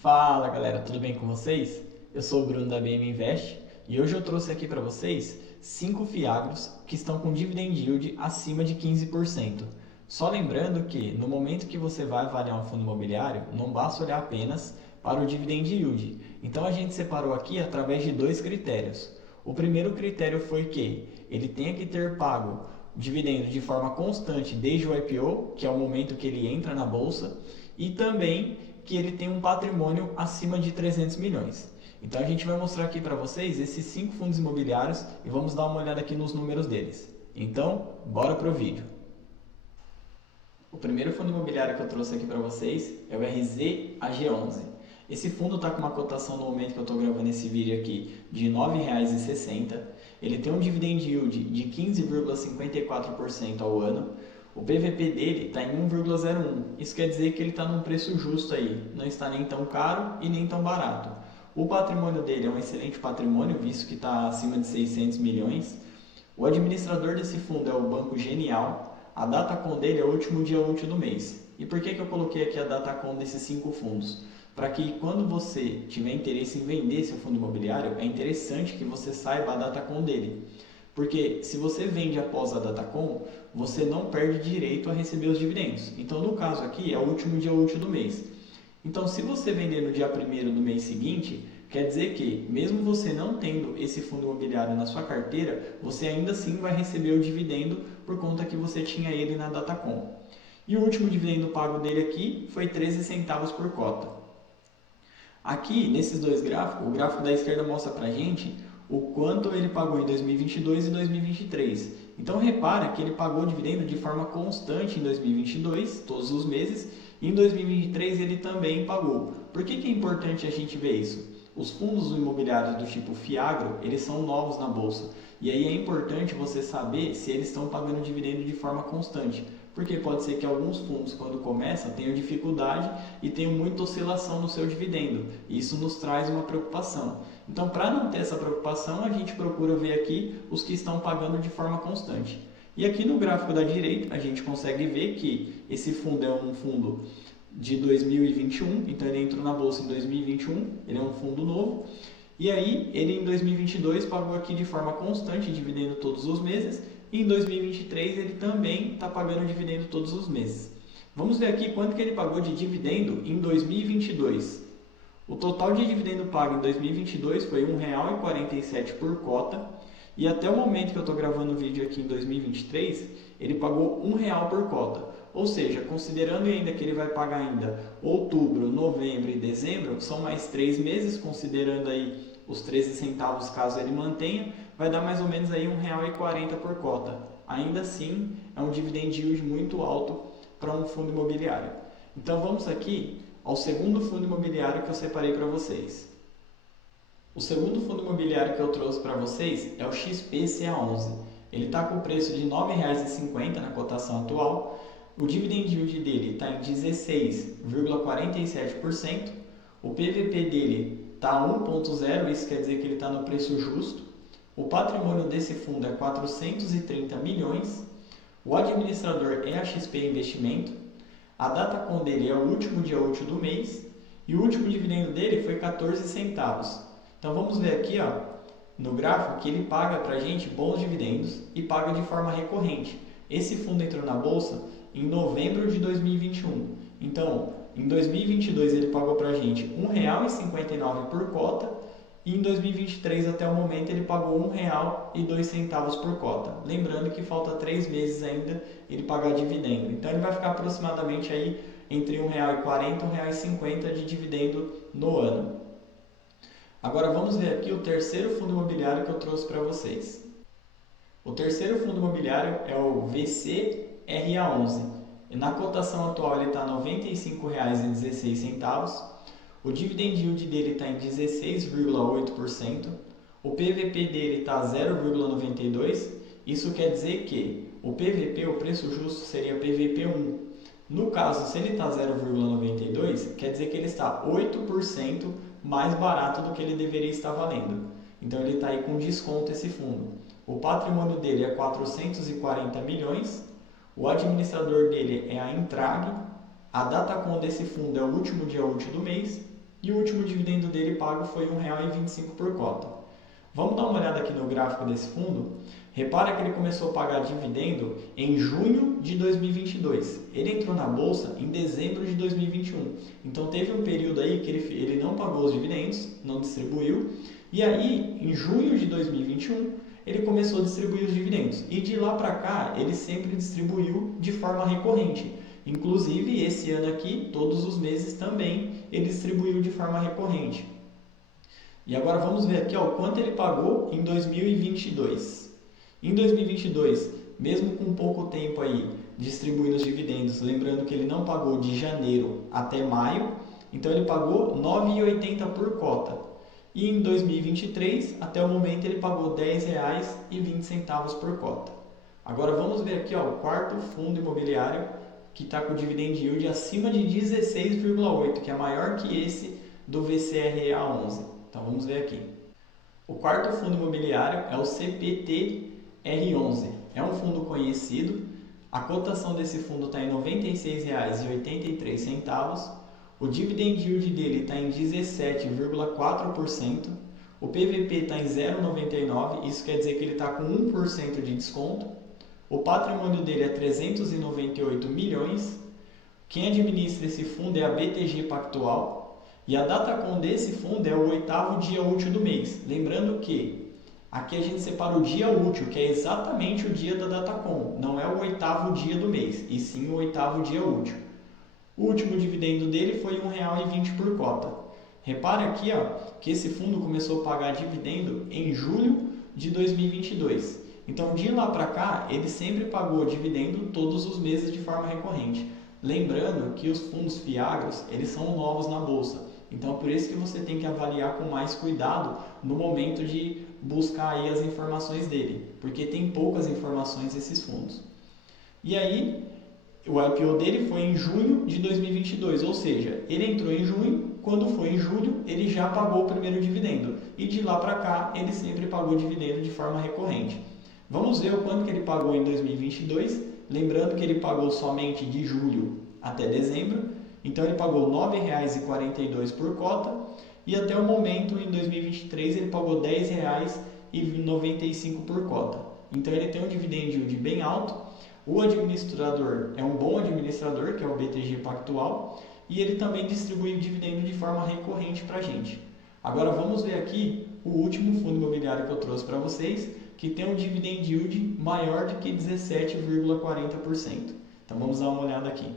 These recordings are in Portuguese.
Fala galera, tudo bem com vocês? Eu sou o Bruno da BM Invest e hoje eu trouxe aqui para vocês 5 fiagros que estão com dividend yield acima de 15%. Só lembrando que no momento que você vai avaliar um fundo imobiliário, não basta olhar apenas para o dividend yield. Então a gente separou aqui através de dois critérios. O primeiro critério foi que ele tenha que ter pago dividendo de forma constante desde o IPO, que é o momento que ele entra na bolsa, e também que ele tem um patrimônio acima de 300 milhões. Então a gente vai mostrar aqui para vocês esses 5 fundos imobiliários e vamos dar uma olhada aqui nos números deles. Então, bora pro vídeo. O primeiro fundo imobiliário que eu trouxe aqui para vocês é o RZAG11. Esse fundo está com uma cotação no momento que eu estou gravando esse vídeo aqui de R$ 9,60. Ele tem um dividend yield de 15,54% ao ano. O PVP dele está em 1,01. Isso quer dizer que ele está num preço justo aí. Não está nem tão caro e nem tão barato. O patrimônio dele é um excelente patrimônio, visto que está acima de 600 milhões. O administrador desse fundo é o Banco Genial. A datacom dele é o último dia útil do mês. E por que eu coloquei aqui a datacom desses 5 fundos? Para que quando você tiver interesse em vender seu fundo imobiliário, é interessante que você saiba a datacom dele. Porque se você vende após a datacom, você não perde direito a receber os dividendos. Então, no caso aqui, é o último dia útil do mês. Então, se você vender no dia 1º do mês seguinte, quer dizer que, mesmo você não tendo esse fundo imobiliário na sua carteira, você ainda assim vai receber o dividendo por conta que você tinha ele na datacom. E o último dividendo pago dele aqui foi 13 centavos por cota. Aqui, nesses dois gráficos, o gráfico da esquerda mostra pra gente o quanto ele pagou em 2022 e 2023. Então, repara que ele pagou dividendo de forma constante em 2022, todos os meses, e em 2023 ele também pagou. Por que é importante a gente ver isso? Os fundos imobiliários do tipo Fiagro, eles são novos na bolsa. E aí é importante você saber se eles estão pagando dividendo de forma constante. Porque pode ser que alguns fundos, quando começam, tenham dificuldade e tenham muita oscilação no seu dividendo. E isso nos traz uma preocupação. Então, para não ter essa preocupação, a gente procura ver aqui os que estão pagando de forma constante. E aqui no gráfico da direita, a gente consegue ver que esse fundo é um fundo de 2021, então ele entrou na bolsa em 2021, ele é um fundo novo. E aí, ele em 2022 pagou aqui de forma constante dividendo todos os meses. E em 2023 ele também está pagando dividendo todos os meses. Vamos ver aqui quanto que ele pagou de dividendo em 2022. O total de dividendo pago em 2022 foi R$ 1,47 por cota. E até o momento que eu estou gravando o vídeo aqui em 2023, ele pagou R$ 1,00 por cota. Ou seja, considerando ainda que ele vai pagar ainda outubro, novembro e dezembro, são mais 3 meses, considerando aí os 13 centavos caso ele mantenha, vai dar mais ou menos aí R$ 1,40 por cota. Ainda assim, é um dividend yield muito alto para um fundo imobiliário. Então vamos aqui ao segundo fundo imobiliário que eu separei para vocês. O segundo fundo imobiliário que eu trouxe para vocês é o XPCA11. Ele está com o preço de R$ 9,50 na cotação atual. O dividend yield dele está em 16,47%. O PVP dele está 1,0, isso quer dizer que ele está no preço justo. O patrimônio desse fundo é 430 milhões. O administrador é a XP Investimento. A datacom dele é o último dia útil do mês. E o último dividendo dele foi 14 centavos. Então vamos ver aqui no gráfico que ele paga para a gente bons dividendos e paga de forma recorrente. Esse fundo entrou na bolsa em novembro de 2021. Então, em 2022 ele pagou para a gente R$ 1,59 por cota e em 2023 até o momento ele pagou R$ 1,02 por cota. Lembrando que falta 3 meses ainda ele pagar dividendo. Então ele vai ficar aproximadamente aí entre R$ 1,40 e R$ 1,50 de dividendo no ano. Agora vamos ver aqui o terceiro fundo imobiliário que eu trouxe para vocês. O terceiro fundo imobiliário é o VCRA11. Na cotação atual ele está R$ 95,16. O dividend yield dele está em 16,8%. O PVP dele está 0,92. Isso quer dizer que o PVP, o preço justo, seria PVP1. No caso, se ele está 0,92, quer dizer que ele está 8% mais barato do que ele deveria estar valendo. Então ele está aí com desconto esse fundo. O patrimônio dele é 440 milhões. O administrador dele é a Intrag. A datacom desse fundo é o último dia útil do mês. e o último dividendo dele pago foi R$ 1,25 por cota. Vamos dar uma olhada aqui no gráfico desse fundo. Repara que ele começou a pagar dividendo em junho de 2022. Ele entrou na bolsa em dezembro de 2021. Então teve um período aí que ele não pagou os dividendos, não distribuiu. E aí, em junho de 2021, ele começou a distribuir os dividendos. E de lá para cá, ele sempre distribuiu de forma recorrente. Inclusive, esse ano aqui, todos os meses também, ele distribuiu de forma recorrente. E agora vamos ver aqui o quanto ele pagou em 2022. Em 2022, mesmo com pouco tempo aí distribuindo os dividendos, lembrando que ele não pagou de janeiro até maio, então ele pagou R$ 9,80 por cota. E em 2023, até o momento, ele pagou R$ 10,20 por cota. Agora vamos ver aqui o quarto fundo imobiliário que está com o dividend yield acima de 16,8, que é maior que esse do VCRA11. Então vamos ver aqui. O quarto fundo imobiliário é o CPTR11. É um fundo conhecido. A cotação desse fundo está em R$ 96,83. O dividend yield dele está em 17,4%. O PVP está em 0,99. Isso quer dizer que ele está com 1% de desconto. O patrimônio dele é 398 milhões. Quem administra esse fundo é a BTG Pactual. E a datacom desse fundo é o 8º dia útil do mês. Lembrando que aqui a gente separa o dia útil, que é exatamente o dia da datacom. Não é o 8º dia do mês, e sim o 8º dia útil. O último dividendo dele foi R$ 1,20 por cota. Repare aqui que esse fundo começou a pagar dividendo em julho de 2022. Então, de lá para cá, ele sempre pagou dividendo todos os meses de forma recorrente. Lembrando que os fundos FIAGROS, eles são novos na bolsa. Então, por isso que você tem que avaliar com mais cuidado no momento de buscar aí as informações dele, porque tem poucas informações desses fundos. E aí, o IPO dele foi em junho de 2022, ou seja, ele entrou em junho, quando foi em julho, ele já pagou o primeiro dividendo. E de lá para cá, ele sempre pagou dividendo de forma recorrente. Vamos ver o quanto que ele pagou em 2022, lembrando que ele pagou somente de julho até dezembro, então ele pagou R$ 9,42 por cota e até o momento, em 2023, ele pagou R$ 10,95 por cota. Então ele tem um dividend yield bem alto, o administrador é um bom administrador, que é o BTG Pactual, e ele também distribui dividendo de forma recorrente para a gente. Agora vamos ver aqui o último fundo imobiliário que eu trouxe para vocês, que tem um dividend yield maior do que 17,40%. Então vamos dar uma olhada aqui.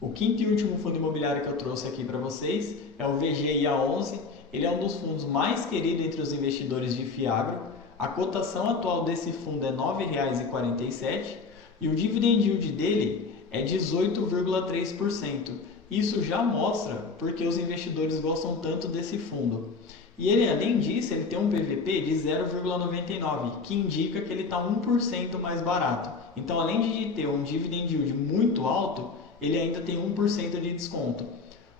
O quinto e último fundo imobiliário que eu trouxe aqui para vocês é o VGIA11. Ele é um dos fundos mais queridos entre os investidores de FIAGRO. A cotação atual desse fundo é R$ 9,47 e o dividend yield dele é 18,3%. Isso já mostra porque os investidores gostam tanto desse fundo. E ele, além disso, ele tem um PVP de 0,99, que indica que ele está 1% mais barato. Então, além de ter um dividend yield muito alto, ele ainda tem 1% de desconto.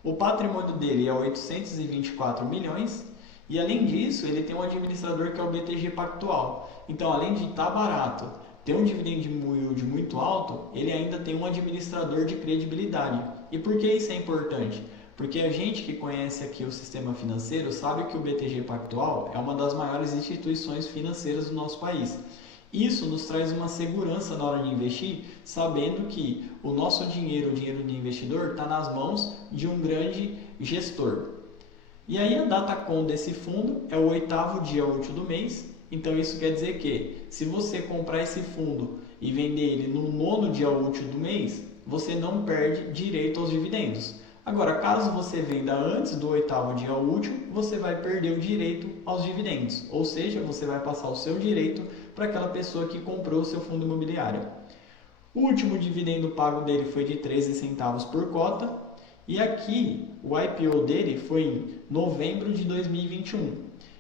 O patrimônio dele é 824 milhões e, além disso, ele tem um administrador que é o BTG Pactual. Então, além de estar barato, ter um dividend yield muito alto, ele ainda tem um administrador de credibilidade. E por que isso é importante? Porque a gente que conhece aqui o sistema financeiro sabe que o BTG Pactual é uma das maiores instituições financeiras do nosso país. Isso nos traz uma segurança na hora de investir, sabendo que o nosso dinheiro, o dinheiro do investidor, está nas mãos de um grande gestor. E aí a datacom desse fundo é o 8º dia útil do mês. Então isso quer dizer que se você comprar esse fundo e vender ele no 9º dia útil do mês, você não perde direito aos dividendos. Agora, caso você venda antes do 8º dia útil, você vai perder o direito aos dividendos. Ou seja, você vai passar o seu direito para aquela pessoa que comprou o seu fundo imobiliário. O último dividendo pago dele foi de 13 centavos por cota. E aqui, o IPO dele foi em novembro de 2021.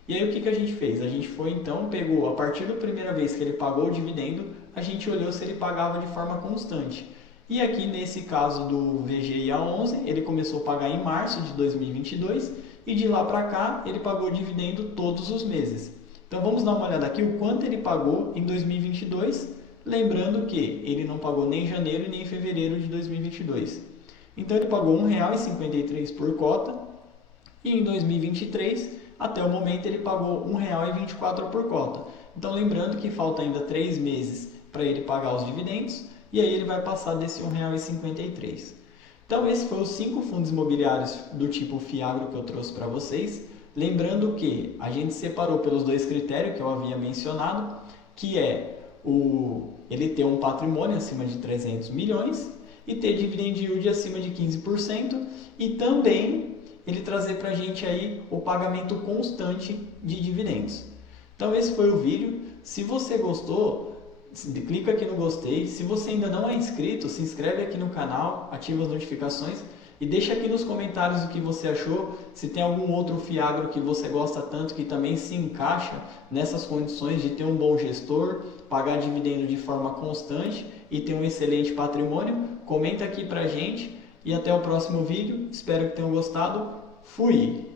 E aí, o que a gente fez? A gente foi, então, pegou, a partir da primeira vez que ele pagou o dividendo, a gente olhou se ele pagava de forma constante. E aqui, nesse caso do VGIA11, ele começou a pagar em março de 2022 e de lá para cá ele pagou dividendo todos os meses. Então vamos dar uma olhada aqui o quanto ele pagou em 2022, lembrando que ele não pagou nem em janeiro nem em fevereiro de 2022. Então ele pagou R$ 1,53 por cota E em 2023, até o momento, ele pagou R$ 1,24 por cota. Então, lembrando que falta ainda 3 meses para ele pagar os dividendos, e aí ele vai passar desse R$ 1,53. Então, esses foram os 5 fundos imobiliários do tipo Fiagro que eu trouxe para vocês. Lembrando que a gente separou pelos 2 critérios que eu havia mencionado, que é ele ter um patrimônio acima de 300 milhões e ter dividend yield acima de 15% e também ele trazer para a gente aí o pagamento constante de dividendos. Então esse foi o vídeo. Se você gostou, clica aqui no gostei. Se você ainda não é inscrito, se inscreve aqui no canal, ativa as notificações e deixa aqui nos comentários o que você achou, se tem algum outro Fiagro que você gosta tanto, que também se encaixa nessas condições de ter um bom gestor, pagar dividendo de forma constante e ter um excelente patrimônio. Comenta aqui pra gente e até o próximo vídeo. Espero que tenham gostado. Fui!